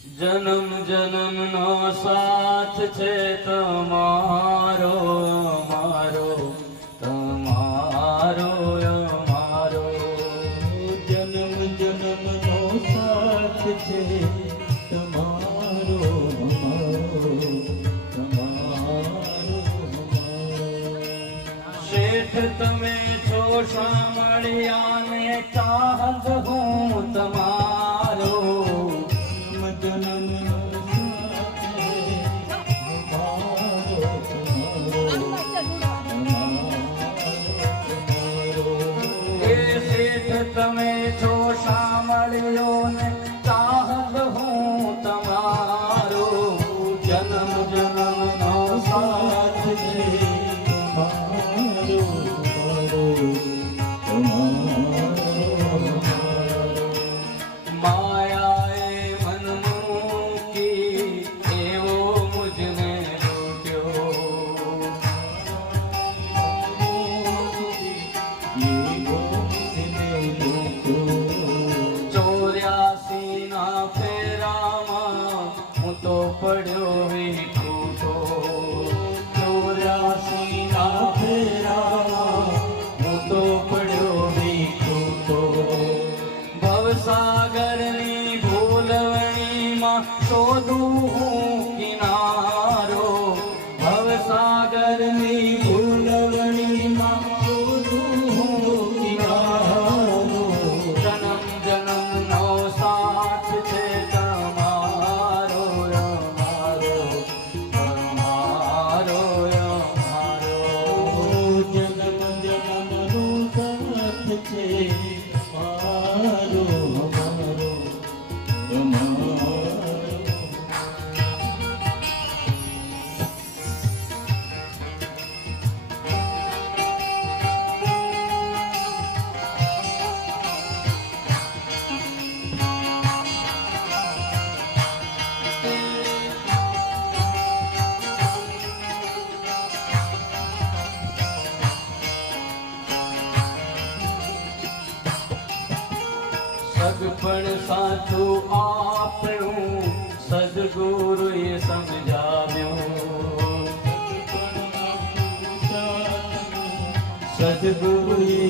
જન્મ જન્મ નો સાથ છે તમારો, મારો તમારો, મારો. જન્મ જન્મ નો સાથ છે તમારો શેઠ તમે છો શામળિયા ને ચાહત હું તમારો. પણ સાચું આપણું સદગુરુએ સમજાવ્યું. સદગુરુએ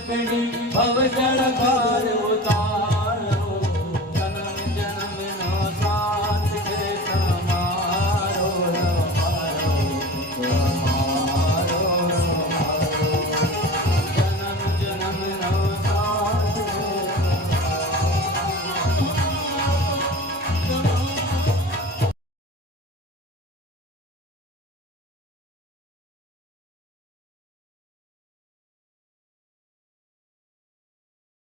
भवजल भव